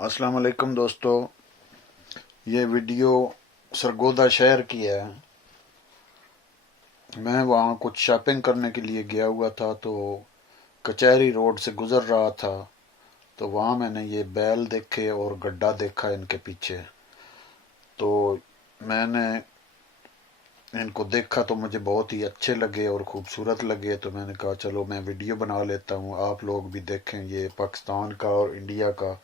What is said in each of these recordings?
अस्सलाम वालेकुम दोस्तों। ये वीडियो सरगोदा शहर की है। मैं वहाँ कुछ शॉपिंग करने के लिए गया हुआ था, तो कचहरी रोड से गुज़र रहा था, तो वहाँ मैंने ये बैल देखे और गड्ढा देखा इनके पीछे। तो मैंने इनको देखा तो मुझे बहुत ही अच्छे लगे और खूबसूरत लगे, तो मैंने कहा चलो मैं वीडियो बना लेता हूँ, आप लोग भी देखें। ये पाकिस्तान का और इंडिया का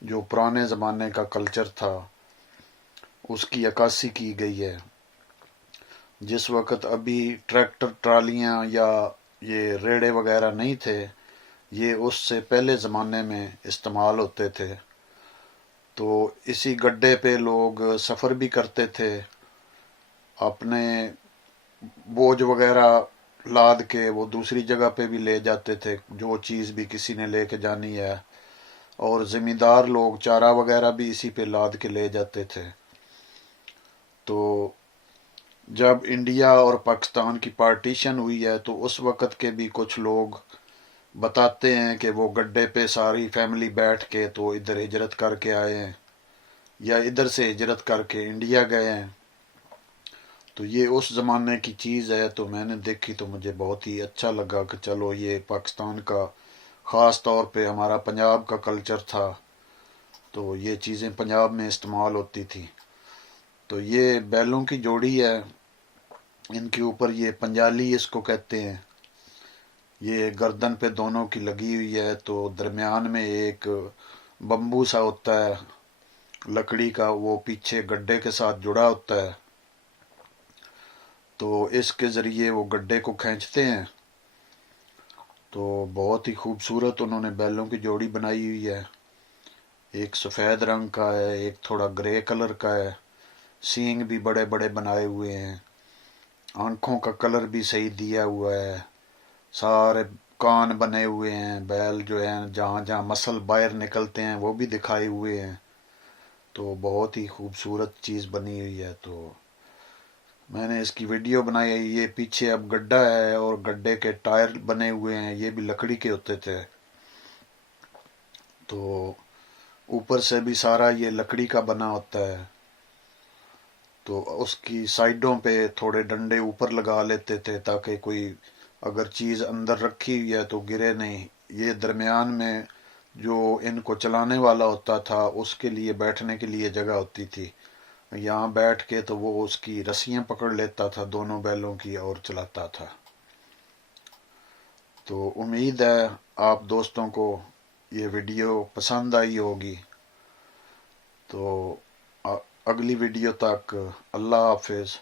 जो पुराने ज़माने का कल्चर था उसकी अक्कासी की गई है। जिस वक़्त अभी ट्रैक्टर ट्रालियाँ या ये रेड़े वगैरह नहीं थे, ये उससे पहले ज़माने में इस्तेमाल होते थे। तो इसी गड्ढे पे लोग सफ़र भी करते थे, अपने बोझ वगैरह लाद के वो दूसरी जगह पे भी ले जाते थे, जो चीज़ भी किसी ने लेके जानी है। और ज़मींदार लोग चारा वगैरह भी इसी पे लाद के ले जाते थे। तो जब इंडिया और पाकिस्तान की पार्टीशन हुई है, तो उस वक़्त के भी कुछ लोग बताते हैं कि वो गड्ढे पे सारी फैमिली बैठ के तो इधर हिजरत करके आए हैं, या इधर से हिजरत करके इंडिया गए हैं। तो ये उस ज़माने की चीज़ है, तो मैंने देखी तो मुझे बहुत ही अच्छा लगा कि चलो ये पाकिस्तान का ख़ास तौर पे हमारा पंजाब का कल्चर था, तो ये चीज़ें पंजाब में इस्तेमाल होती थी। तो ये बैलों की जोड़ी है, इनके ऊपर ये पंजाली इसको कहते हैं। ये गर्दन पे दोनों की लगी हुई है, तो दरमियान में एक बम्बू सा होता है लकड़ी का, वो पीछे गड्ढे के साथ जुड़ा होता है। तो इसके ज़रिए वो गड्ढे को खींचते हैं। तो बहुत ही खूबसूरत उन्होंने बैलों की जोड़ी बनाई हुई है। एक सफ़ेद रंग का है, एक थोड़ा ग्रे कलर का है। सींग भी बड़े बड़े बनाए हुए हैं, आँखों का कलर भी सही दिया हुआ है, सारे कान बने हुए हैं। बैल जो है जहाँ जहाँ मसल बाहर निकलते हैं वो भी दिखाए हुए हैं। तो बहुत ही खूबसूरत चीज़ बनी हुई है। तो मैंने इसकी वीडियो बनाई है। ये पीछे अब गड्ढा है और गड्ढे के टायर बने हुए हैं, ये भी लकड़ी के होते थे। तो ऊपर से भी सारा ये लकड़ी का बना होता है। तो उसकी साइडों पे थोड़े डंडे ऊपर लगा लेते थे, ताकि कोई अगर चीज़ अंदर रखी हुई है तो गिरे नहीं। ये दरमियान में जो इनको चलाने वाला होता था उसके लिए बैठने के लिए जगह होती थी। यहाँ बैठ के तो वो उसकी रस्सियाँ पकड़ लेता था दोनों बैलों की और चलाता था। तो उम्मीद है आप दोस्तों को ये वीडियो पसंद आई होगी। तो अगली वीडियो तक अल्लाह हाफिज़।